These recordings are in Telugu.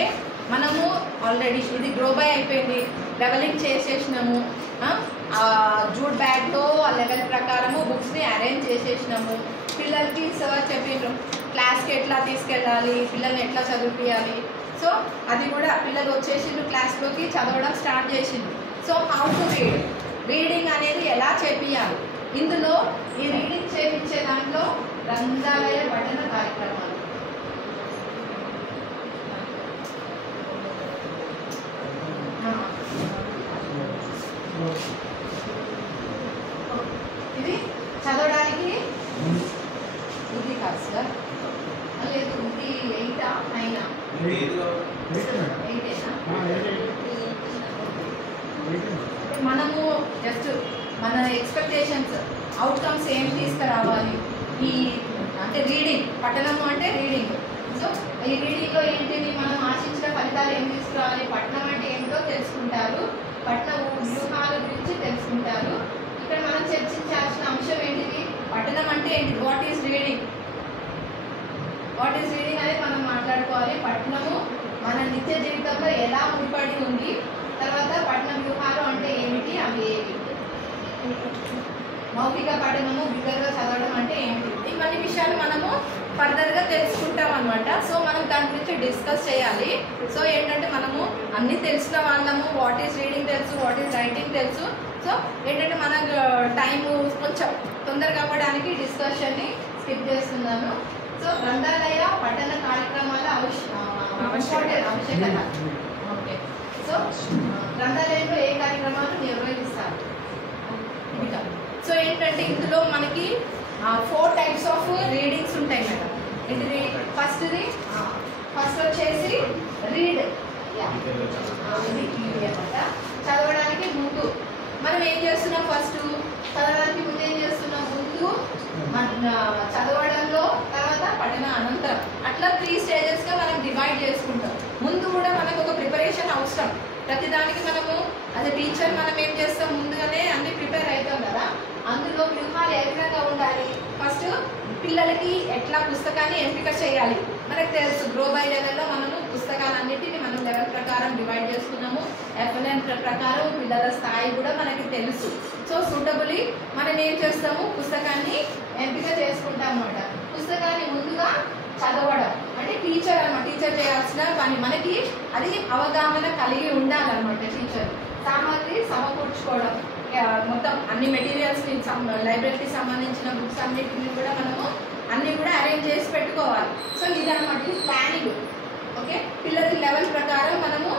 అంటే మనము ఆల్రెడీ ఇది గ్రో బై అయిపోయింది, లెవెలింగ్ చేసేసినాము, జూట్ బ్యాగ్లో ఆ లెవెల్ ప్రకారము బుక్స్ని అరేంజ్ చేసేసినాము. పిల్లలకి సార్ చెప్పిండ్రు క్లాస్కి ఎట్లా తీసుకెళ్ళాలి, పిల్లల్ని ఎట్లా చదివించాలి. సో అది కూడా పిల్లలు వచ్చేసిండ్రు క్లాస్లోకి చదవడం స్టార్ట్ చేసిండ్రు. So how to read, reading అనేది ఎలా చేపియాలి. ఇందులో ఈ రీడింగ్ చేయించే దాంట్లో గ్రంథాలయ పఠన కార్యక్రమాలు, ఇది చదవడానికి ఇది కాదు సార్, లేదు ఇది 8 9 మనము జస్ట్ మన ఎక్స్పెక్టేషన్స్ అవుట్కమ్స్ ఏం తీసుకురావాలి. ఈ అంటే రీడింగ్, పఠనము అంటే రీడింగ్. సో ఈ రీడింగ్లో ఏంటిది, మనం ఆశించిన ఫలితాలు ఏం తీసుకురావాలి, పఠనం అంటే ఏంటో తెలుసుకుంటారు, పఠన వ్యూహాల గురించి తెలుసుకుంటారు. ఇక్కడ మనం చర్చించాల్సిన అంశం ఏంటిది, పఠనం అంటే ఏంటి, what is reading, what is reading అనేది మనం మాట్లాడుకోవాలి. పఠనము మన నిత్య జీవితంలో ఎలా ముడిపడి ఉంది, తర్వాత పఠన వ్యూహాలు అంటే ఏమిటి, అవి ఏవి, మౌఖిక పఠనము, బిగ్గరగా చదవడం అంటే ఏమిటి, ఇవన్నీ విషయాలు మనము ఫర్దర్గా తెలుసుకుంటాం అనమాట. సో మనం దాని గురించి డిస్కస్ చేయాలి. సో ఏంటంటే మనము అన్నీ తెలిసిన వాళ్ళము, వాట్ ఈస్ రీడింగ్ తెలుసు, వాట్ ఈస్ రైటింగ్ తెలుసు. సో ఏంటంటే మన టైము కొంచెం తొందరగా అవ్వడానికి డిస్కషన్ని స్కిప్ చేస్తున్నాను. సో గ్రంథాలయ పఠన కార్యక్రమాల ఆవశ్యకత. ఓకే, సో గ్రంథాలయంలో ఏ కార్యక్రమాలు నిర్వహిస్తారు. సో ఏంటంటే ఇందులో మనకి 4 టైప్స్ ఆఫ్ రీడింగ్స్ ఉంటాయి మేడం. ఇది ఫస్ట్ వచ్చేసి రీడ్, చదవడానికి ముందు మనం ఏం చేస్తున్నాం, ఫస్ట్ చదవడానికి ముందు ఏం చేస్తున్నాం, ముందు చదవడంలో, తర్వాత పఠన అనంతరం, అట్లా 3 స్టేజెస్గా మనం డివైడ్ చేసుకుంటాం. ముందు కూడా మనకు ఒక ప్రిపరేషన్ అవసరం. ప్రతిదానికి మనము అదే టీచర్ మనం ఏం చేస్తాం, ముందుగానే అన్ని ప్రిపేర్ అవుతాం కదా. అందులో వ్యూహాలు ఏ విధంగా ఉండాలి, ఫస్ట్ పిల్లలకి ఎట్లా పుస్తకాన్ని ఎంపిక చేయాలి. మనకు తెలుసు గ్రో బై లెవెల్లో మనము పుస్తకాలన్నిటిని మనం లెవెల్ ప్రకారం డివైడ్ చేసుకున్నాము. FLN ప్రకారం పిల్లల స్థాయి కూడా మనకి తెలుసు. సో సూటబుల్లీ మనం ఏం చేస్తాము, పుస్తకాన్ని ఎంపిక చేసుకుంటాం అన్నమాట. పుస్తకాన్ని ముందుగా చదవడం అంటే టీచర్ అన్నమాట, టీచర్ చేయాల్సిన పని. మనకి అది అవగాహన కలిగి ఉండాలన్నమాట. టీచర్ సామాగ్రి సమకూర్చుకోవడం, మొత్తం అన్ని మెటీరియల్స్ని, లైబ్రరీకి సంబంధించిన బుక్స్ అన్నిటిని కూడా మనము అన్నీ కూడా అరేంజ్ చేసి పెట్టుకోవాలి. సో ఇదన్నమాట, ఇది ప్లానింగ్. ఓకే, పిల్లలకి లెవెల్ ప్రకారం మనము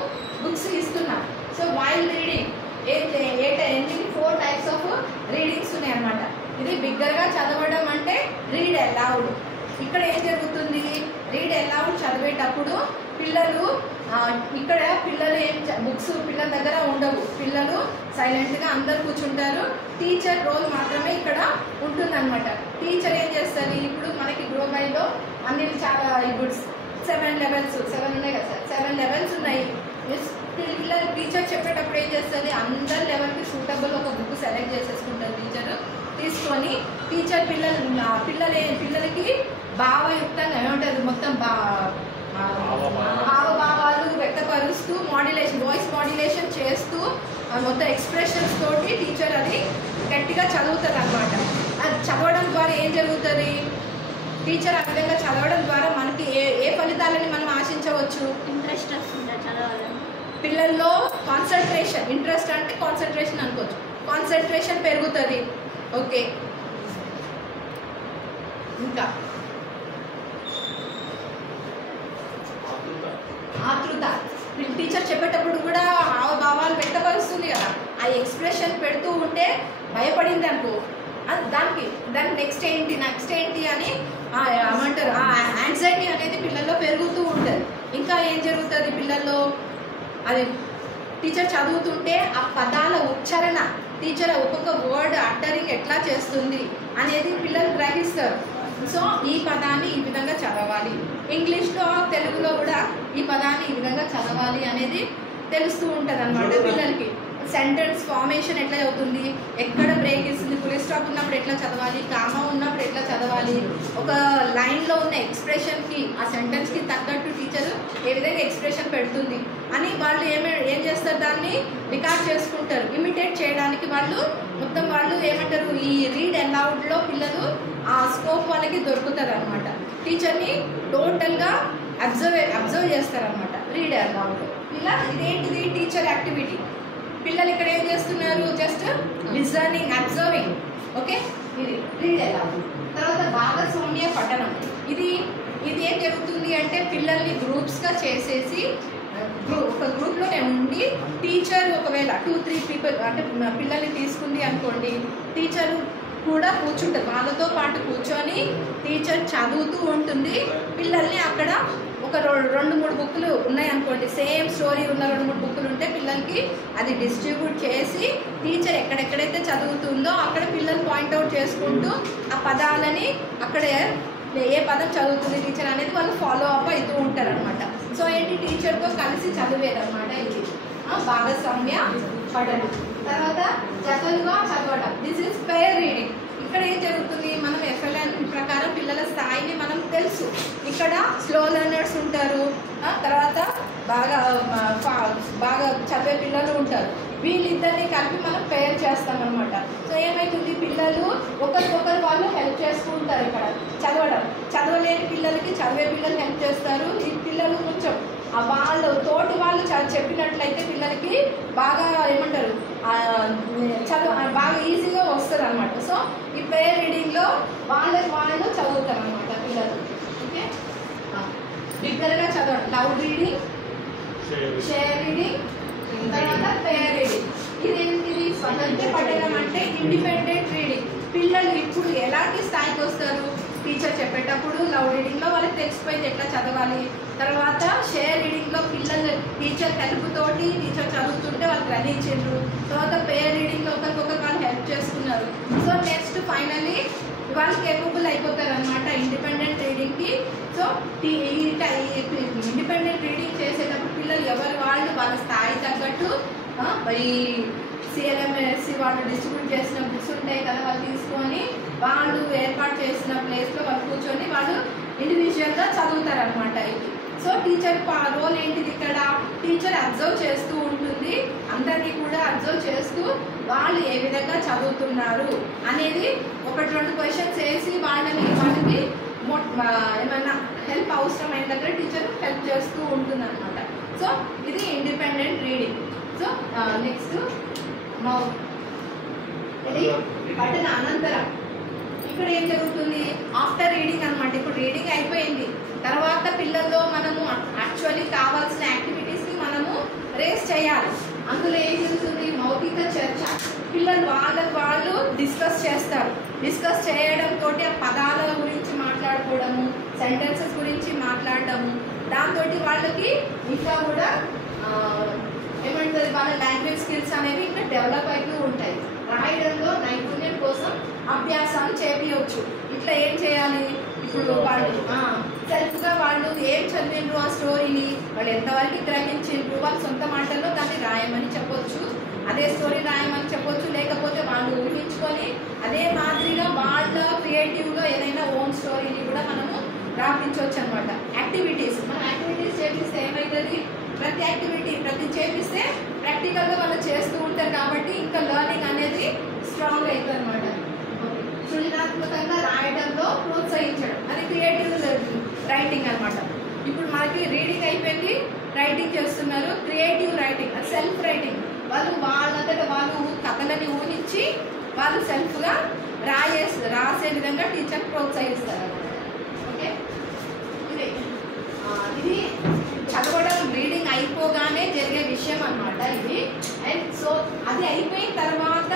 బుక్స్ ఇస్తున్నాం. So while reading 4 types of readings ఉన్నాయి అన్నమాట. ఇది బిగ్గరగా చదవడం అంటే రీడ్ అలౌడ్. ఇక్కడ ఏం జరుగుతుంది, రీడ్ అలౌడ్ చదివేటప్పుడు పిల్లలు ఇక్కడ పిల్లలు బుక్స్ పిల్లల దగ్గర ఉండవు, పిల్లలు సైలెంట్గా అందరు కూర్చుంటారు. టీచర్ రోల్ మాత్రమే ఇక్కడ ఉంటుందన్నమాట. టీచర్ ఏం చేస్తుంది, ఇప్పుడు మనకి గ్రో బైలో అన్ని చాలా ఇప్పుడు 7 లెవెల్స్, 7 ఉన్నాయి కదా సార్, 7 లెవెల్స్ ఉన్నాయి. పిల్లలు టీచర్ చెప్పేటప్పుడు ఏం చేస్తుంది, అందరి లెవెల్కి సూటబుల్ ఒక బుక్ సెలెక్ట్ చేసేసుకుంటారు టీచర్. తీసుకొని టీచర్ పిల్లలకి భావయుక్తంగా ఏముంటుంది, మొత్తం హావభావాలు వ్యక్తపరుస్తూ మాడ్యులేషన్, వాయిస్ మాడ్యులేషన్ చేస్తూ మొత్తం ఎక్స్ప్రెషన్స్ తోటి టీచర్ అది గట్టిగా చదువుతుంది అన్నమాట. అది చదవడం ద్వారా ఏం జరుగుతుంది, టీచర్ ఆ విధంగా చదవడం ద్వారా మనకి ఏ ఫలితాలని మనం ఆశించవచ్చు, ఇంట్రెస్ట్ వస్తుంది చదవాలని, పిల్లల్లో కాన్సన్ట్రేషన్, ఇంట్రెస్ట్ అంటే కాన్సన్ట్రేషన్ అనుకోవచ్చు, కాన్సన్ట్రేషన్ పెరుగుతుంది. ఓకే, ఇంకా ఆతృత, టీచర్ చెప్పేటప్పుడు కూడా హావభావాలు వ్యక్తపరుస్తుంది కదా, ఆ ఎక్స్ప్రెషన్ పెడుతూ ఉంటే భయపడింది అనుకో, దాని నెక్స్ట్ ఏంటి అని ఏమంటారు, ఆ యాంగ్జైటీ అనేది పిల్లల్లో పెరుగుతూ ఉంటుంది. ఇంకా ఏం జరుగుతుంది పిల్లల్లో, అది టీచర్ చదువుతుంటే ఆ పదాల ఉచ్చారణ, టీచర్ ఒక్కొక్క వర్డ్ అట్టరింగ్ ఎట్లా చేస్తుంది అనేది పిల్లలు గ్రహిస్తారు. సో ఈ పదాన్ని ఈ విధంగా చదవాలి, ఇంగ్లీష్లో తెలుగులో కూడా ఈ పదాన్ని ఈ విధంగా చదవాలి అనేది తెలుస్తూ ఉంటుంది అన్నమాట పిల్లలకి. సెంటెన్స్ ఫార్మేషన్ ఎట్లా అవుతుంది, ఎక్కడ బ్రేక్ ఇస్తుంది, ఫుల్ స్టాప్ ఉన్నప్పుడు ఎట్లా చదవాలి, కామా ఉన్నప్పుడు ఎట్లా చదవాలి, ఒక లైన్లో ఉన్న ఎక్స్ప్రెషన్కి ఆ సెంటెన్స్కి తగ్గట్టు టీచర్ ఏ ఏ విధంగా ఎక్స్ప్రెషన్ పెడుతుంది అని వాళ్ళు ఏం చేస్తారు, దాన్ని రికార్డ్ చేసుకుంటారు. ఇమిటేట్ చేయడానికి వాళ్ళు మొత్తం వాళ్ళు ఏమంటారు, ఈ రీడ్ అండ్ లౌడ్లో పిల్లలు ఆ స్కోప్ వాళ్ళకి దొరుకుతుంది అనమాట. టీచర్ని టోటల్గా అబ్జర్వ్ చేస్తారనమాట రీడ్ అండ్ లౌడ్. ఇలా ఇదేంటిది టీచర్ యాక్టివిటీ. పిల్లలు ఇక్కడ ఏం చేస్తున్నారు, జస్ట్ లిజనింగ్, అబ్జర్వింగ్. ఓకే, ఇది రీడ్ అండ్ లౌడ్. తర్వాత భాగస్వామ్య పఠనం. ఇది ఏం జరుగుతుంది అంటే పిల్లల్ని గ్రూప్స్గా చేసేసి ఒక గ్రూప్లోనే ఉండి టీచర్ ఒకవేళ 2-3 పీపుల్ అంటే పిల్లల్ని తీసుకుంది అనుకోండి, టీచర్ కూడా కూర్చుంటుంది, వాళ్ళతో పాటు కూర్చొని టీచర్ చదువుతూ ఉంటుంది. పిల్లల్ని అక్కడ ఒక 2-3 బుక్లు ఉన్నాయనుకోండి, సేమ్ స్టోరీ ఉన్న 2-3 బుక్లు ఉంటే పిల్లలకి అది డిస్ట్రిబ్యూట్ చేసి టీచర్ ఎక్కడెక్కడైతే చదువుతుందో అక్కడ పిల్లలు పాయింట్అవుట్ చేసుకుంటూ ఆ పదాలని అక్కడ ఏ పదం చదువుతుంది టీచర్ అనేది వాళ్ళు ఫాలో అప్ అవుతూ ఉంటారు అనమాట. సో ఏంటి, టీచర్తో కలిసి చదివేదన్నమాట. ఇది భాగస్వామ్య పఠనం. తర్వాత జతలుగా చదవడం, దిస్ ఇస్ పెయిర్ రీడింగ్. ఇక్కడ ఏం జరుగుతుంది, మనం ఎఫ్ఎల్ఎన్ ప్రకారం పిల్లల స్థాయిని మనం తెలుసు. ఇక్కడ స్లో లెర్నర్స్ ఉంటారు, తర్వాత బాగా చదివే పిల్లలు ఉంటారు. వీళ్ళిద్దరిని కలిపి మనం పేర్ చేస్తాం అనమాట. సో ఏమవుతుంది, పిల్లలు ఒకరికొకరు వాళ్ళు హెల్ప్ చేసుకుంటారు. ఇక్కడ చదవలేని పిల్లలకి చదివే పిల్లలు హెల్ప్ చేస్తారు. ఈ పిల్లలు కొంచెం వాళ్ళు తోటి వాళ్ళు చెప్పినట్లయితే పిల్లలకి బాగా ఏమంటారు, బాగా ఈజీగా వస్తుంది అనమాట. సో ఈ పేర్ రీడింగ్లో వాళ్ళు చదువుతారు అనమాట పిల్లలు. ఓకే, బిగ్గరగా చదవడం, లౌడ్ రీడింగ్, షేర్ రీడింగ్, తర్వాత పేర్ రీడింగ్. ఇదేంటిది, స్వతంత్ర పఠనం అంటే ఇండిపెండెంట్ రీడింగ్. పిల్లలు ఇప్పుడు ఎలాంటి స్థాయికి వస్తారు, టీచర్ చెప్పేటప్పుడు లౌడ్ రీడింగ్లో వాళ్ళకి తెలిసిపోయింది ఎట్లా చదవాలి. తర్వాత షేర్ రీడింగ్లో పిల్లలు టీచర్ హెల్ప్ తోటి టీచర్ చదువుతుంటే వాళ్ళు గ్రహించారు. తర్వాత పేర్ రీడింగ్లో ఒకరికొకరు వాళ్ళు హెల్ప్ చేసుకున్నారు. సో నెక్స్ట్ ఫైనల్లీ వాళ్ళు కేపబుల్ అయిపోతారు అనమాట ఇండిపెండెంట్ రీడింగ్కి. సో ఇండిపెండెంట్ రీడింగ్ చేసేటప్పుడు పిల్లలు ఎవరు వాళ్ళ స్థాయి తగ్గట్టు ఈ సిఎల్ఎంఎస్సి వాళ్ళు డిస్ట్రిబ్యూట్ చేసిన బుక్స్ ఉంటాయి కదా, వాళ్ళు తీసుకొని వాళ్ళు ఏర్పాటు చేసిన ప్లేస్లో వాళ్ళు కూర్చొని వాళ్ళు ఇండివిజువల్గా చదువుతారు అనమాట. ఇది సో టీచర్ రోల్ ఏంటిది, ఇక్కడ టీచర్ అబ్జర్వ్ చేస్తూ ఉంటుంది, అందరినీ కూడా అబ్జర్వ్ చేస్తూ వాళ్ళు ఏ విధంగా చదువుతున్నారు అనేది 1-2 క్వశ్చన్స్ వేసి వాళ్ళకి ఏమైనా హెల్ప్ అవసరమైన దగ్గర టీచర్ హెల్ప్ చేస్తూ ఉంటుంది అనమాట. సో ఇది ఇండిపెండెంట్ రీడింగ్. సో నెక్స్ట్ ఇది పఠన అనంతరం. ఇక్కడ ఏం జరుగుతుంది, ఆఫ్టర్ రీడింగ్ అనమాట. ఇప్పుడు రీడింగ్ అయిపోయింది, తర్వాత పిల్లల్లో మనము యాక్చువల్లీ కావాల్సిన యాక్టివిటీస్ని మనము రేస్ చేయాలి. అందులో ఏం జరుగుతుంది, మౌఖిక చర్చ. పిల్లలు వాళ్ళు డిస్కస్ చేస్తారు. డిస్కస్ చేయడంతో ఆ పదాల గురించి మాట్లాడుకోవడము, సెంటెన్సెస్ గురించి మాట్లాడటము, దాంతో వాళ్ళకి ఇంకా కూడా ఏమంటుంది, వాళ్ళ లాంగ్వేజ్ స్కిల్స్ అనేవి ఇంకా డెవలప్ అవుతూ ఉంటాయి. రాయడంలో నైపుణ్యం కోసం అభ్యాసాలు చేపించవచ్చు. ఇట్లా ఏం చేయాలి, ఇప్పుడు వాళ్ళు సెల్ఫ్గా వాళ్ళు ఏం చదివిండ్రు ఆ స్టోరీని, వాళ్ళు ఎంతవరకు గ్రహించిండ్రు, వాళ్ళ సొంత మాటల్లో దాన్ని రాయమని చెప్పొచ్చు, అదే స్టోరీ రాయమని చెప్పొచ్చు. లేకపోతే వాళ్ళు ఊహించుకొని అదే మాదిరిగా వాళ్ళ క్రియేటివ్గా ఏదైనా ఓన్ స్టోరీని కూడా మనము రాపించవచ్చు అనమాట. యాక్టివిటీస్, మనం యాక్టివిటీస్ చేపిస్తే ఏమవుతుంది, ప్రతి చేపిస్తే ప్రాక్టికల్గా వాళ్ళు చేస్తూ ఉంటారు కాబట్టి ఇంకా లెర్నింగ్ అనేది స్ట్రాంగ్ అవుతుంది అనమాట. సృజనాత్మకంగా రాయడంలో ప్రోత్సహించడం, అది క్రియేటివ్ రైటింగ్ అనమాట. ఇప్పుడు మనకి రీడింగ్ అయిపోయింది, రైటింగ్ చేస్తున్నారు, క్రియేటివ్ రైటింగ్, సెల్ఫ్ రైటింగ్. వాళ్ళంతటా వాళ్ళు కథలని ఊహించి వాళ్ళు సెల్ఫ్గా రాసే విధంగా టీచర్ ప్రోత్సహిస్తారు అనమాట. ఓకే, ఇది చదవడం రీడింగ్ అయిపోగానే జరిగే విషయం అనమాట ఇది. అండ్ సో అది అయిపోయిన తర్వాత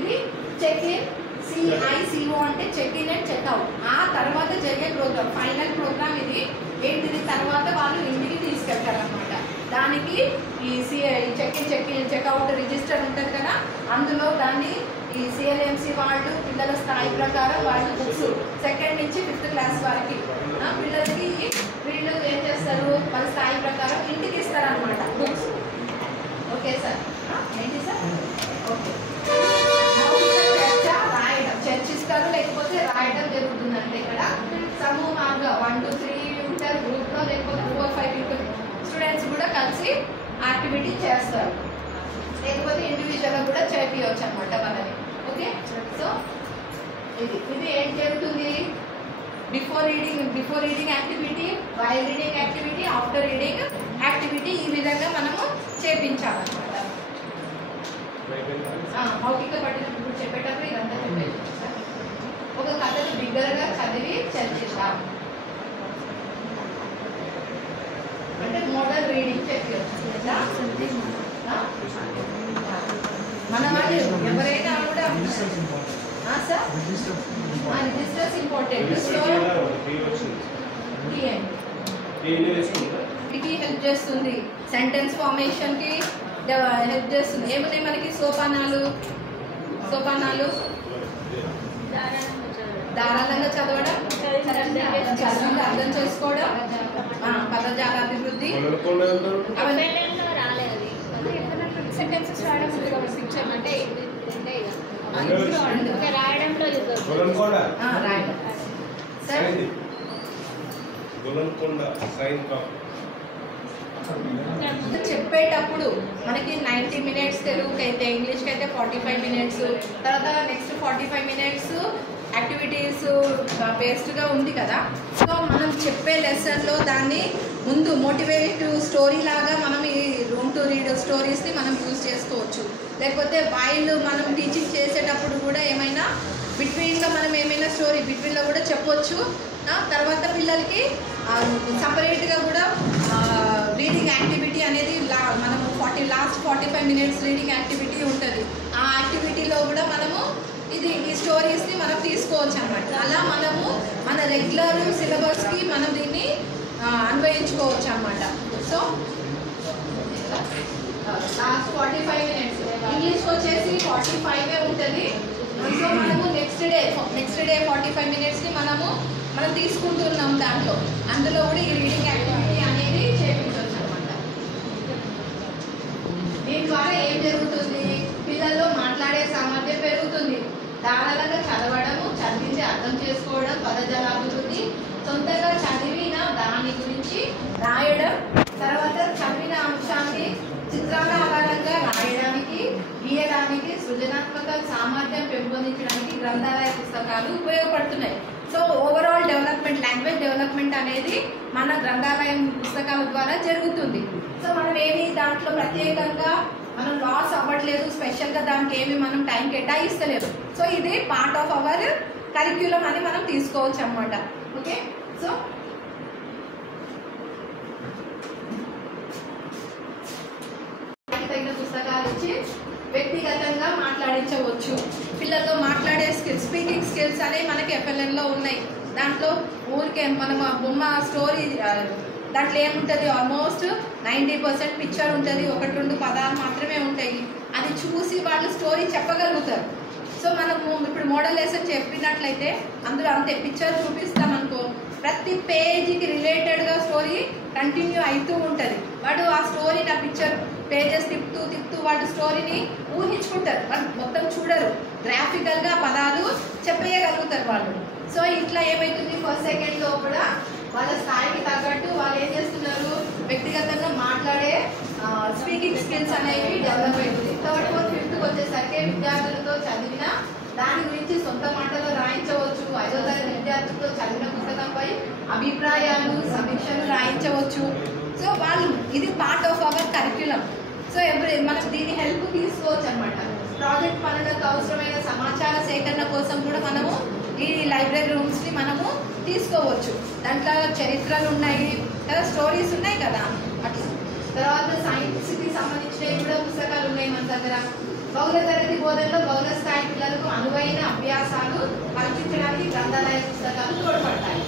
ఇది చెక్ ఇన్, CICO అంటే చెక్ ఇన్ అండ్ చెక్అవుట్. ఆ తర్వాత జరిగే ప్రోగ్రామ్, ఫైనల్ ప్రోగ్రామ్ ఇది. ఏంటిది, తర్వాత వాళ్ళు ఇంటికి తీసుకెళ్తారనమాట. దానికి ఈ చెక్ ఇన్ చెక్అవుట్ రిజిస్టర్ ఉంటుంది కదా, అందులో దాన్ని ఈ CLMC వాళ్ళు పిల్లల స్థాయి ప్రకారం వాళ్ళు బుక్స్ 2nd నుంచి 5th క్లాస్ వరకు పిల్లలకి వీళ్ళు ఏం చేస్తారు, వాళ్ళ స్థాయి ప్రకారం ఇంటికి ఇస్తారనమాట బుక్స్. ఓకే సార్, ఏంటి సార్, ఓకే. చర్చిస్తారు, లేకపోతే రాయడం జరుగుతుందంటే ఇక్కడ సమూహాలుగా 1 to 3 ఉంటారు గ్రూప్లో, లేకపోతే 4-5 people కలిసి యాక్టివిటీ చేస్తారు, లేకపోతే ఇండివిజువల్గా కూడా చేపించవచ్చు అనమాట మనని. ఓకే, సో ఇది ఏం జరుగుతుంది, before reading activity, while reading activity, after reading activity, ఈ విధంగా మనము చేపించాలన్నమాట. మౌఖిక పట్టినప్పుడు చెప్పేటప్పుడు ఇదంతా చెప్పేసి ఒక కథను బిగ్గరగా చదివి చర్చిద్దాం, అంటే మోడల్ రీడింగ్ చెప్పవచ్చు. మన వాళ్ళు ఎవరైనా కూడా సార్ రిజిస్టర్స్ ఇంపార్టెంట్. సో ఇది హెల్ప్ చేస్తుంది, సెంటెన్స్ ఫార్మేషన్ కి హెల్ప్ చేస్తుంది. ఏమున్నాయి మనకి సోపానాలు ధారాళంగా చదవడం, చదివింది అర్థం చేసుకోవడం, పదజాల అభివృద్ధి, సెంటెన్సెస్ రాయడం పిక్చర్ అంటే రాయడంలో చెప్పేటప్పుడు మనకి 90 minutes తెలుగుకి అయితే, ఇంగ్లీష్కి అయితే 45 minutes, తర్వాత నెక్స్ట్ 45 minutes యాక్టివిటీస్ బేస్డ్గా ఉంది కదా. సో మనం చెప్పే లెసన్లో దాన్ని ముందు మోటివేటివ్ స్టోరీ లాగా మనం ఈ రూమ్ టు రీడ్ స్టోరీస్ని మనం యూజ్ చేసుకోవచ్చు. లేకపోతే వైల్ మనం టీచింగ్ చేసేటప్పుడు కూడా ఏమైనా బిట్వీన్గా మనం ఏమైనా స్టోరీ బిట్వీన్లో కూడా చెప్పొచ్చు. తర్వాత పిల్లలకి సపరేట్గా కూడా రీడింగ్ యాక్టివిటీ అనేది మనము లాస్ట్ 45 minutes రీడింగ్ యాక్టివిటీ ఉంటుంది. ఆ యాక్టివిటీలో కూడా మనము ఈ స్టోరీస్ని మనం తీసుకోవచ్చు అన్నమాట. అలా మనము మన రెగ్యులర్ సిలబస్కి మనం దీన్ని అన్వయించుకోవచ్చు అన్నమాట. సో లాస్ట్ 45 minutes ఇంగ్లీష్ వచ్చేసి 45 ఉంటుంది. సో మనము నెక్స్ట్ డే 45 minutesని మనం తీసుకుంటున్నాం. అందులో కూడా ఈ రీడింగ్ యాక్టివిటీ అనేది చేయించవచ్చు అనమాట. దీని ద్వారా ఏం జరుగుతుంది, పిల్లల్లో మాట్లాడే సామర్థ్యం పెరుగుతుంది, ధారాళంగా చదవడము, చదివింది అర్థం చేసుకోవడం, పదజాలాభివృద్ధి, సొంతంగా చదివిన దాని గురించి రాయడం, తర్వాత చదివిన అంశాన్ని చిత్రాల ఆధారంగా రాయడానికి, గీయడానికి, సృజనాత్మక సామర్థ్యం పెంపొందించడానికి గ్రంథాలయ పుస్తకాలు ఉపయోగపడుతున్నాయి. So overall development, language development అనేది మన గ్రంథాలయం పుస్తకాల ద్వారా జరుగుతుంది. సో మనం ఏమి దాంట్లో ప్రత్యేకంగా మనం లాస్ అవ్వట్లేదు, స్పెషల్గా దానికి ఏమి మనం టైం కేటాయిస్తలేదు. సో ఇది పార్ట్ ఆఫ్ అవర్ కరిక్యులం అని మనం తీసుకోవచ్చు అన్నమాట. ఓకే, సో తగిన పుస్తకాలు ఇచ్చి వ్యక్తిగతంగా మాట్లాడించవచ్చు. పిల్లలతో మాట్లాడే స్కిల్స్, స్పీకింగ్ స్కిల్స్ అనేవి మనకి FLNలో ఉన్నాయి. దాంట్లో ఊరికే మనం బొమ్మ స్టోరీ దాంట్లో ఏముంటుంది, ఆల్మోస్ట్ 90% పిక్చర్ ఉంటుంది, 1-2 పదాలు మాత్రమే ఉంటాయి. అది చూసి వాళ్ళు స్టోరీ చెప్పగలుగుతారు. సో మనము ఇప్పుడు మోడల్ లెసన్ చెప్పినట్లయితే అందులో అంతే పిక్చర్ చూపిస్తాం అనుకో, ప్రతి పేజీకి రిలేటెడ్గా స్టోరీ కంటిన్యూ అవుతూ ఉంటుంది. వాడు ఆ స్టోరీ నా పిక్చర్ పేజెస్ తిప్పుతూ వాడు స్టోరీని ఊహించుకుంటారు, వాళ్ళు మొత్తం చూడరు, గ్రాఫికల్గా పదాలు చెప్పేయగలుగుతారు వాళ్ళు. సో ఇట్లా ఏమవుతుంది, ఫస్ట్ సెకండ్లో కూడా వాళ్ళ స్థాయికి తగ్గట్టు వాళ్ళు ఏం చేస్తున్నారు, వ్యక్తిగతంగా మాట్లాడే స్పీకింగ్ స్కిల్స్ అనేవి డెవలప్ అవుతుంది. 3rd, 4th, 5th వచ్చేసరికి విద్యార్థులతో చదివిన దాని గురించి సొంత మాటలో రాయించవచ్చు. 5వ తరగతి విద్యార్థులతో చదివిన పుస్తకంపై అభిప్రాయాలు, సమీక్షలు రాయించవచ్చు. సో వాళ్ళు ఇది part of our curriculum. So మనం దీని హెల్ప్ తీసుకోవచ్చు అనమాట. ప్రాజెక్ట్ పనులకు అవసరమైన సమాచార సేకరణ కోసం కూడా మనము ఈ లైబ్రరీ రూమ్స్ని మనము తీసుకోవచ్చు. దాంట్లో చరిత్రలు ఉన్నాయి కదా, స్టోరీస్ ఉన్నాయి కదా అట్లా. తర్వాత సైన్స్కి సంబంధించినవి కూడా పుస్తకాలు ఉన్నాయి మన దగ్గర. బహుళ తరగతి బోధనలో బహుళ స్థాయి పిల్లలకు అనువైన అభ్యాసాలు కల్పించడానికి గ్రంథాలయ పుస్తకాలు తోడ్పడతాయి.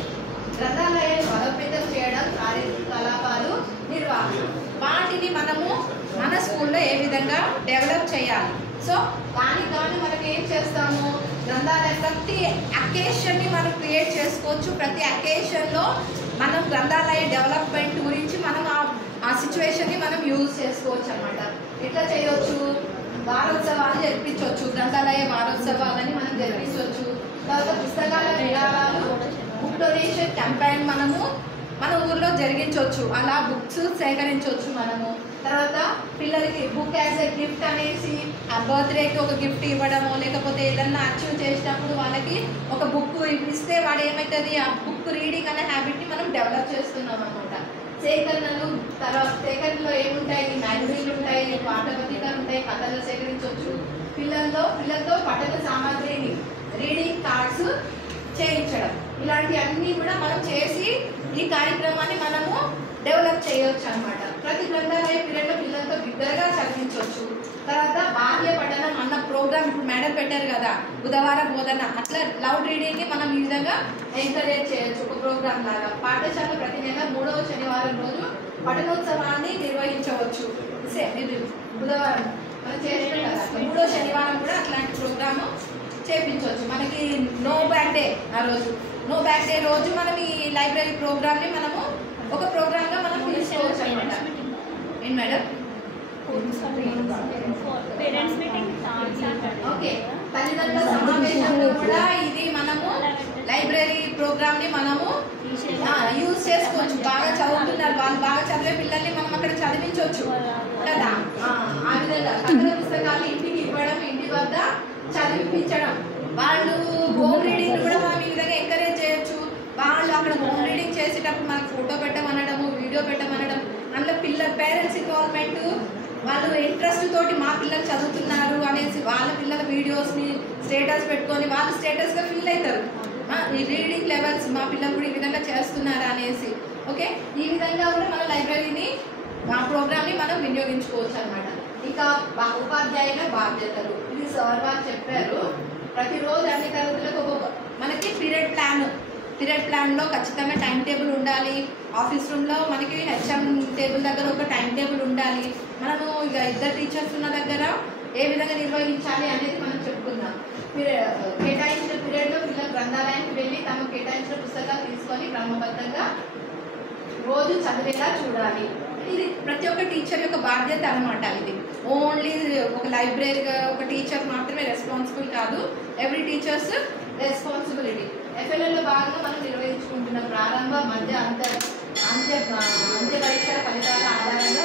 గ్రంథాలయాన్ని బలోపేతం చేయడం, కార్యకలాపాలు నిర్వహణ, వాటిని మనము మన స్కూల్లో ఏ విధంగా డెవలప్ చేయాలి. సో దానికి కానీ మనం ఏం చేస్తాము, గ్రంథాలయ ప్రతి అకేషన్ని మనం క్రియేట్ చేసుకోవచ్చు. ప్రతి అకేషన్లో మనం గ్రంథాలయ డెవలప్మెంట్ గురించి మనం ఆ సిచ్యువేషన్ని మనం యూజ్ చేసుకోవచ్చు అన్నమాట. ఎట్లా చేయవచ్చు, వారోత్సవాలు జరిపించవచ్చు, గ్రంథాలయ వారోత్సవాలని మనం జరిపించవచ్చు. తర్వాత పుస్తకాల విరాళాలు, బుక్ డొనేషన్ క్యాంపెయిన్ మనము మన ఊర్లో జరిగించవచ్చు. అలా బుక్స్ సేకరించవచ్చు మనము. తర్వాత పిల్లలకి బుక్ యాజ్ ఎ గిఫ్ట్ అనేసి ఆ బర్త్డేకి ఒక గిఫ్ట్ ఇవ్వడము, లేకపోతే ఏదన్నా అచీవ్ చేసినప్పుడు వాళ్ళకి ఒక బుక్ ఇస్తే వాడు ఏమవుతుంది, ఆ బుక్ రీడింగ్ అనే హ్యాబిట్ని మనం డెవలప్ చేస్తున్నాం అనమాట. సేకరణలు, తర్వాత సేకరణలో ఏముంటాయి, మ్యాగజైన్లు ఉంటాయి, పాఠపత్రికలు ఉంటాయి, కథలు సేకరించవచ్చు. పిల్లలతో పఠన సామాగ్రిని, రీడింగ్ కార్డ్స్ చేయించడం, ఇలాంటివన్నీ కూడా మనం చేసి ఈ కార్యక్రమాన్ని మనము డెవలప్ చేయవచ్చు అనమాట. ప్రతి గ్రంథాలయ పీరియడ్లో పిల్లలతో బిగ్గరగా చదివించవచ్చు. తర్వాత బాల్య పఠనం అన్న ప్రోగ్రామ్ ఇప్పుడు మేడం పెట్టారు కదా, బుధవారం బోధన, అట్లా లౌడ్ రీడింగ్ని మనం ఈ విధంగా ఎంకరేజ్ చేయొచ్చు ఒక ప్రోగ్రామ్ లాగా. పాఠశాల ప్రతి నెల 3వ శనివారం రోజు పఠనోత్సవాన్ని నిర్వహించవచ్చు. ఇది బుధవారం మనం చేసిన కదా, 3వ శనివారం కూడా అట్లాంటి ప్రోగ్రాము చేయించవచ్చు. మనకి నో బ్యాక్ డే, ఆ రోజు నో బ్యాక్ డే రోజు మనం ఈ లైబ్రరీ ప్రోగ్రామ్ని మనము ఒక ప్రోగ్రామ్గా మనం తీసుకోవచ్చు అనమాట. ఏంటి మేడం? ఓకే, తల్లిదండ్రుల సమావేశంలో కూడా ఇది మనము లైబ్రరీ ప్రోగ్రామ్ని మనము యూజ్ చేసుకోవచ్చు. బాగా చదువుతున్నారు వాళ్ళు, బాగా చదివే పిల్లల్ని మనం అక్కడ చదివించవచ్చు కదా. ఆ విధంగా కథల పుస్తకాలు ఇంటికి ఇవ్వడం, ఇంటి వద్ద చదివించడం, వాళ్ళు హోమ్ రీడింగ్ కూడా మనం ఈ విధంగా ఎంకరేజ్ చేయొచ్చు. వాళ్ళు అక్కడ హోమ్ రీడింగ్ చేసేటప్పుడు మనకు ఫోటో పెట్టమనడము, వీడియో పెట్టమనడం, అందులో పేరెంట్స్ ఇన్వాల్వ్మెంట్, వాళ్ళు ఇంట్రెస్ట్ తోటి మా పిల్లలు చదువుతున్నారు అనేసి వాళ్ళ పిల్లల వీడియోస్ని స్టేటస్ పెట్టుకొని వాళ్ళు స్టేటస్గా ఫీల్ అవుతారు. ఈ రీడింగ్ లెవెల్స్ మా పిల్లలు కూడా ఈ విధంగా చేస్తున్నారు అనేసి. ఓకే, ఈ విధంగా కూడా మన లైబ్రరీని, ఆ ప్రోగ్రామ్ని మనం వినియోగించుకోవచ్చు అనమాట. ఇంకా ఉపాధ్యాయుల బాధ్యతలు, ఇది సార్ వారు చెప్పారు. ప్రతిరోజు అన్ని తరగతులకు మనకి పీరియడ్ ప్లాన్లో ఖచ్చితంగా టైం టేబుల్ ఉండాలి. ఆఫీస్ రూమ్లో మనకి హెచ్ఎం టేబుల్ దగ్గర ఒక టైం టేబుల్ ఉండాలి. మనము ఇక ఇద్దరు టీచర్స్ ఉన్న దగ్గర ఏ విధంగా నిర్వహించాలి అనేది మనం చెప్పుకుందాం. కేటాయించిన పీరియడ్లో పిల్లలు గ్రంథాలయానికి వెళ్ళి తమ కేటాయించిన పుస్తకాలు తీసుకొని క్రమబద్ధంగా రోజు చదివేలా చూడాలి. ఇది ప్రతి ఒక్క టీచర్ యొక్క బాధ్యత అనమాట. ఇది ఓన్లీ ఒక లైబ్రరీగా ఒక టీచర్ మాత్రమే రెస్పాన్సిబుల్ కాదు, ఎవ్రీ టీచర్స్ రెస్పాన్సిబిలిటీ. ఎఫ్ఎల్ఎల్లో భాగంగా మనం నిర్వహించుకుంటున్న ప్రారంభ, మధ్య, అంత్య పరీక్షల ఫలితాల ఆధారంగా